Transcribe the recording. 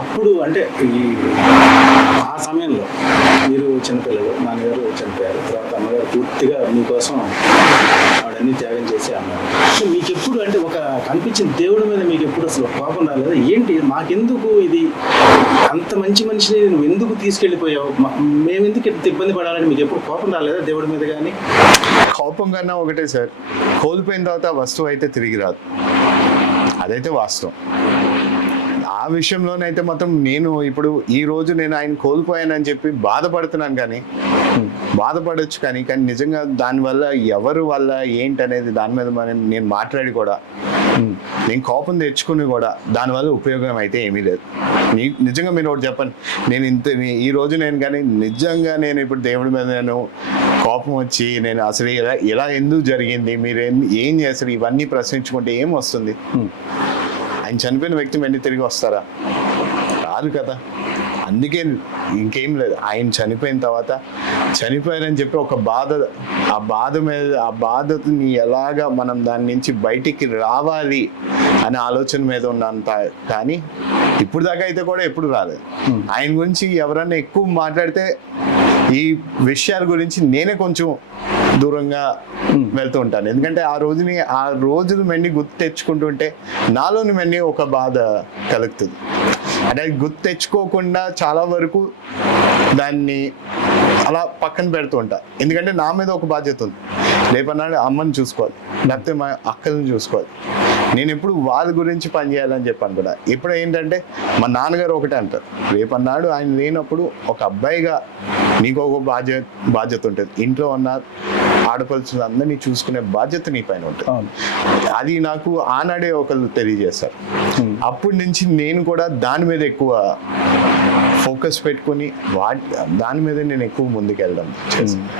అప్పుడు అంటే ఈ ఆ సమయంలో మీరు చిన్నపిల్లలు, నాన్నగారు చనిపోయారు, తర్వాత అమ్మగారు పూర్తిగా మీకోసం ఆవిడన్నీ త్యాగం చేసి అన్నారు. సో మీకు ఎప్పుడు అంటే ఒక కనిపించిన దేవుడి మీద మీకు ఎప్పుడు అసలు కోపం రాలేదు? ఏంటి మాకెందుకు ఇది, అంత మంచి మనిషిని నువ్వు ఎందుకు తీసుకెళ్ళిపోయావు, మేము ఎందుకు ఇంత ఇబ్బంది పడాలని మీకు ఎప్పుడు కోపం రాలేదా దేవుడి మీద కానీ? కోపం కన్నా ఒకటే సార్, కోల్పోయిన తర్వాత ఆ వస్తువు అయితే తిరిగి రాదు, అదైతే వాస్తవం. ఆ విషయంలోనైతే మాత్రం నేను ఇప్పుడు ఈ రోజు నేను ఆయన కోల్పోయానని చెప్పి బాధపడుతున్నాను, కానీ బాధపడవచ్చు కానీ నిజంగా దానివల్ల ఎవరు వల్ల ఏంటనేది దాని మీద నేను మాట్లాడి కూడా నేను కోపం తెచ్చుకుని కూడా దానివల్ల ఉపయోగం అయితే ఏమీ లేదు. నిజంగా మీరు ఒకటి చెప్పండి, నేను ఈ రోజు నేను కానీ నిజంగా నేను ఇప్పుడు దేవుడి మీద నేను కోపం వచ్చి నేను అసలు ఎలా ఎందుకు జరిగింది, మీరు ఏం చేస్తారు, ఇవన్నీ ప్రశ్నించుకుంటే ఏం వస్తుంది? ఆయన చనిపోయిన వ్యక్తి వెండి తిరిగి వస్తారా? రాదు కదా. అందుకే ఇంకేం లేదు, ఆయన చనిపోయిన తర్వాత చనిపోయారని చెప్పి ఒక బాధ, ఆ బాధ మీద ఆ బాధని ఎలాగా మనం దాని నుంచి బయటికి రావాలి అనే ఆలోచన మీద ఉన్నంత, కానీ ఇప్పుడు దాకా అయితే కూడా ఎప్పుడు రాలేదు. ఆయన గురించి ఎవరన్నా ఎక్కువ మాట్లాడితే ఈ విషయాల గురించి నేనే కొంచెం దూరంగా వెళ్తూ ఉంటాను. ఎందుకంటే ఆ రోజులు మెండి గుర్తు తెచ్చుకుంటుంటే నాలోని మెండి ఒక బాధ కలుగుతుంది. అంటే అది గుర్తు తెచ్చుకోకుండా చాలా వరకు దాన్ని అలా పక్కన పెడుతూ ఉంటా. ఎందుకంటే నా మీద ఒక బాధ్యత ఉంది, రేపన్నాడు అమ్మని చూసుకోవాలి, లేకపోతే మా అక్కలను చూసుకోవాలి. నేను ఎప్పుడు వాళ్ళ గురించి పనిచేయాలని చెప్పాను కూడా. ఇప్పుడు ఏంటంటే మా నాన్నగారు ఒకటే అంటారు, రేపన్నాడు ఆయన లేనప్పుడు ఒక అబ్బాయిగా నీకు ఒక బాధ్యత ఉంటుంది, ఇంట్లో ఉన్న ఆడపడుచులు అందరినీ చూసుకునే బాధ్యత నీ పైన ఉంటుంది. అది నాకు ఆనాడే ఒకళ్ళు తెలియజేస్తారు. అప్పటి నుంచి నేను కూడా దాని మీద ఎక్కువ ఫోకస్ పెట్టుకుని దాని మీద నేను ఎక్కువ ముందుకెళ్ళడం చేశాను.